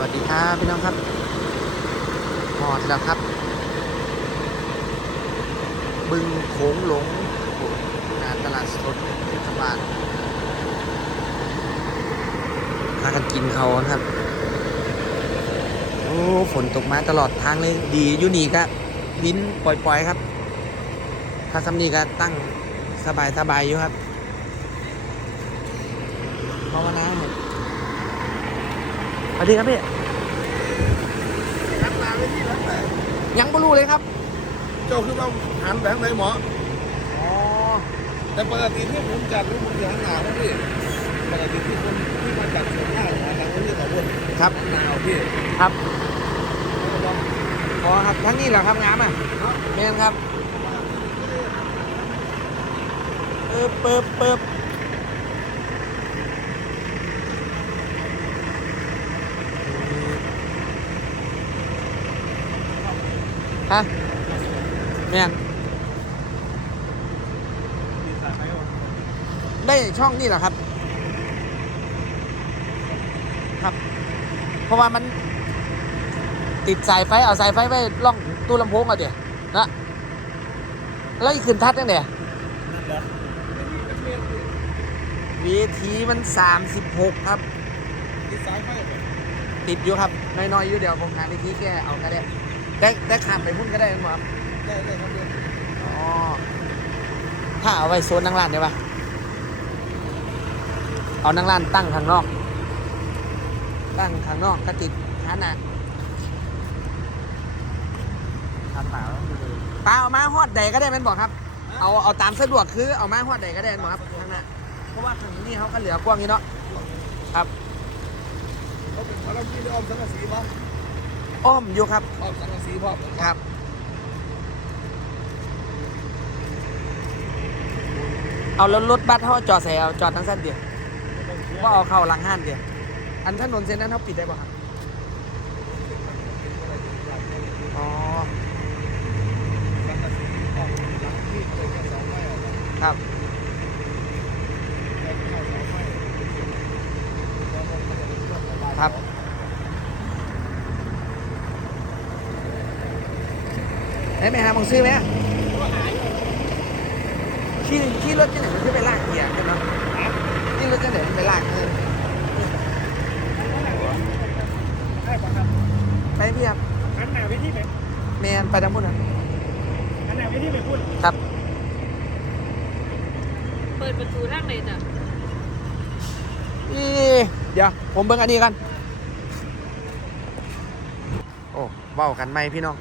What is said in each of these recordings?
วัสดีครับพี่น้องครับหอดแล้วครับ บึงโขงหลงงานตลาดสดเทศบาลพากันกินเขานะครับ โอ้ฝนตกมาตลอดทางเลยดียูนี่ก็วินปล่อยๆครับ ถ้าซัมนี่ก็ตั้งสบายสบายๆอยู่ครับ เพราะว่าน้ำ สวัสดีครับพี่หันหน้าไปที่นั้นแหละยังไม่รู้เลยครับ เจ้าคือว่าหันไปทางไหนหมออ๋อแต่ปกติที่ผมจัดนี่ผมจะหันหน้าครับพี่ปกติที่คนที่มาจัดส่วนมากนะทางคนที่เขาบนครับหันหน้าเอาพี่ครับอ๋อครับทั้งนี้เหรอครับงามอะเมนครับเปิบเปิบเปิบ ฮะเมนได้ช่องนี่เหรอครับ ครับ เพราะว่ามันติดสายไฟ เอาสายไฟไว้ล่องตู้ลำโพงเอาเดี๋ยวนะแล้วอีกขึ้นทัดยังไงนั่นแหละเป็นเมียนพี่เวทีมัน36ครับที่สายไฟบ่ติดอยู่ครับ น้อยๆอยู่เดี๋ยวผมหาวิธีแก้เอาก็ได้ ได้ได้ขามไปพุ่นก็ได้ครับได้ได้ครับพี่อ๋อถ้าเอาไว้โซนนั่งร้านได้ปะเอานั่งร้านตั้งข้างนอก ตั้งข้างนอกก็ติดฐานะหันหน้าแล้วมันเลยป้าเอามาฮอดใดก็ได้แมันบอกครับ เอาเอาตามสะดวกคือเอามาฮอดใดก็ได้แม่นบอกครับข้างหน้าเพราะว่าทางนี้เขาก็เหลือกว้างอยู่เนาะครับเขาเป็นเขาเราที่ได้อ้อมสังกะสีป่ะ อ้อมอยู่ครับอ้อมสังกะสีพ่อครับเอาแล้วรถบัสเขาจอดใส่เอาจอดทั้งสั้นเดียวว่าเอาเข้าหลังห้านเดียวอันถนนเส้นนั้นเขาปิดได้ป่ะครับ อ๋อ สังกะสีอ้อมหลังที่เลยแค่เสาไฟออกมา ครับ แค่เข้าเสาไฟแล้วมันก็จะเป็นเครื่องระบาย ครับ ได้ไหมฮะมึงซื้อไหมขี่ขี่รถจะไหนมันจะไปลากเกียร์ใช่ไหมขี่รถจะไหนมันไปลากเออได้ปะครับไปพี่ครับหันหน้าไปที่ไหนแมนไปทางพุ่นนะหันหน้าไปที่ไหนพูดครับ เปิดประตูทางไหนจ้ะอีเดี๋ยว ผมเบิ่งอันนี้กัน โอ้เว้ากันไหมพี่น้อง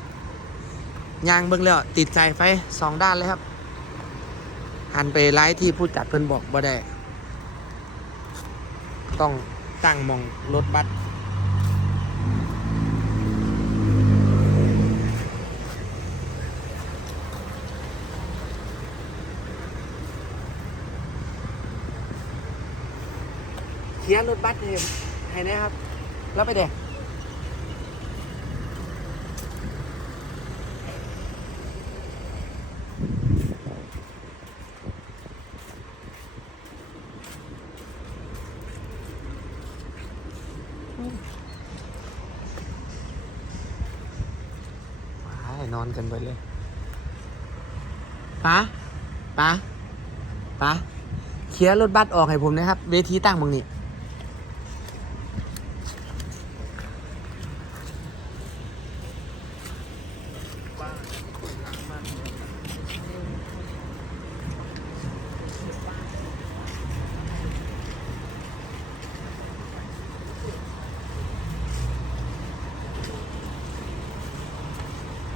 ยางเบิ่งแล้วติดใจไฟสองด้านเลยครับ หันไปไลฟ์ที่ผู้จัดเพิ่นบอกบ่ได้ ต้องตั้งมองรถบัสเคลียร์รถบัสให้ให้นะครับ แล้วไปเด็ก อนกันไปเลยป้าป้าป้าเคลียร์รถบัสออกให้ผมนะครับ เวทีตั้งมึงนี้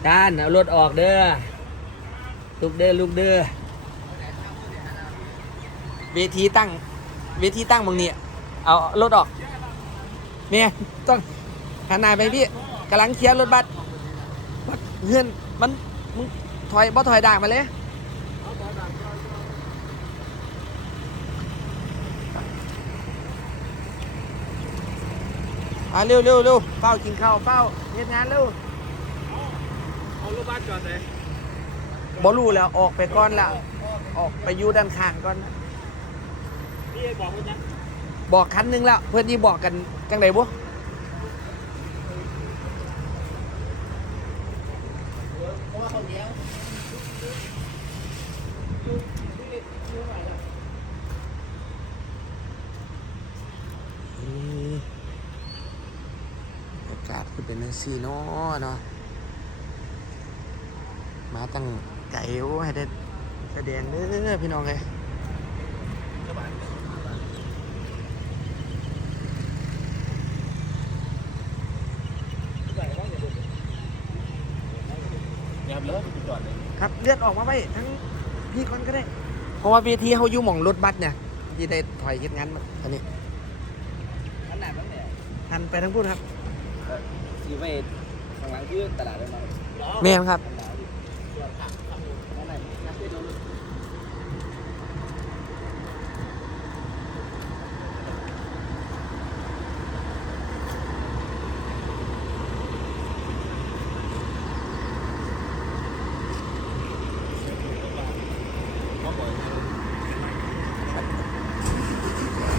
ด้านเอารถออกเด้อลูกเด้อลูกเด้อเวทีตั้ง เวทีตั้งบางนี้เอารถออกเนี่ยต้องหันหน้าไปพี่กำลังเคลียร์รถบัสบัสเพื่อนมันมึงถอยบ่ถอยด่างมาเลยอ่าเร็วเร็วเร็วเฝ้ากินข้าวเฝ้าเฮ็ดงานเร็วารถบัสจอดไหนบ่รู้แล้วออกไปก่อนละออกไปอยู่ด้านข้างก่อน พี่บอกมันยับอกคันหนึงแล้วเพื่อนที่บอกกันกันไหนบ่เพอากาศคือเป็นจังซี่เนาะเนาะ มาตั้งไก่โอ้ให้ได้แสดงเด้อพี่น้องเลยยับเลยจอดเลยครับเลือดออกมาไว้ทั้งพี่คนก็ได้ เพราะว่าเวทีเขาอยู่หม่องรถบัสเนี่ยที่ได้ถอยเฮ็ดงานมาอันนี้ขนาดนั้นเนี่ยหันไปทั้งพูดครับซีเวทข้างหลังคือตลาดเลยมั้งแม่นครับ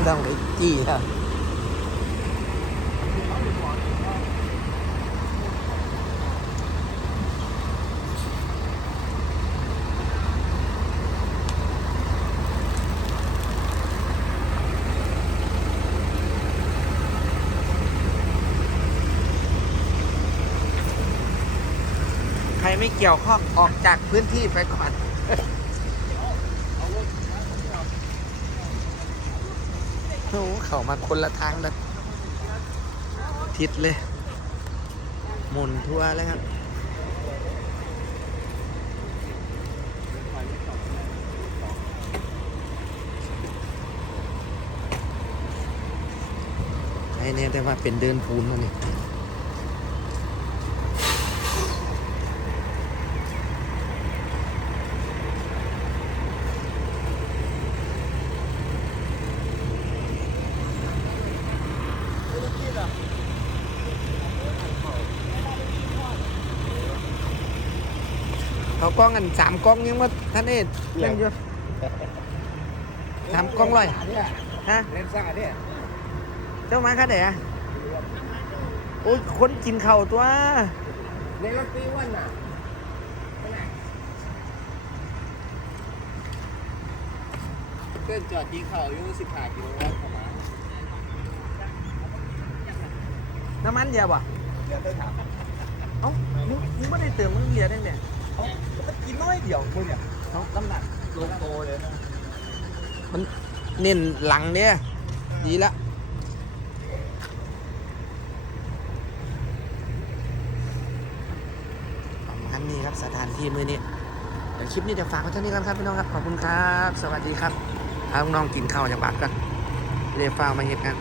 ต้องไปจี้ครับใครไม่เกี่ยวข้องออกจากพื้นที่ไปก่อน โอ้เข้ามาคนละทางเลยทิศเลยหมุนทั่วเลยครับไอ้เนี่ยแต่ว่าเป็นเดินพูนมาเนี่ย เขากล้องกันสามกล้องยังว่าท่านเอ็ดเล่นอยู่สามกล้องร้อยฮะเล่นสร้างอันนี้เจ้ามาค่ะเดะโอ้ยคนกินเข่าวตัวในรถตีวันน่ะเกินจอดยิงเข่าอยู่สิบห้ากิโลเมตรประมาณ น้ำมันเดียวบ่เดี๋ยวต้องถามเอ้ามึงมึงไม่ได้เติมมึงเหลียได้เนี่ยเขาจะกินน้อยเดียวมึงเนี่ยเขาน้ำหนักโลโตเลยนะมันเน้นหลังเนี่ยดีละประมาณนี้ครับสถานที่มือนี้เดี๋ยวคลิปนี้จะฝากไว้เท่านี้กันครับพี่น้องครับขอบคุณครับ สวัสดีครับพาน้องๆกินข้าวจากบ้านกันเดี๋ยวฟ้าวมาเห็ดกัน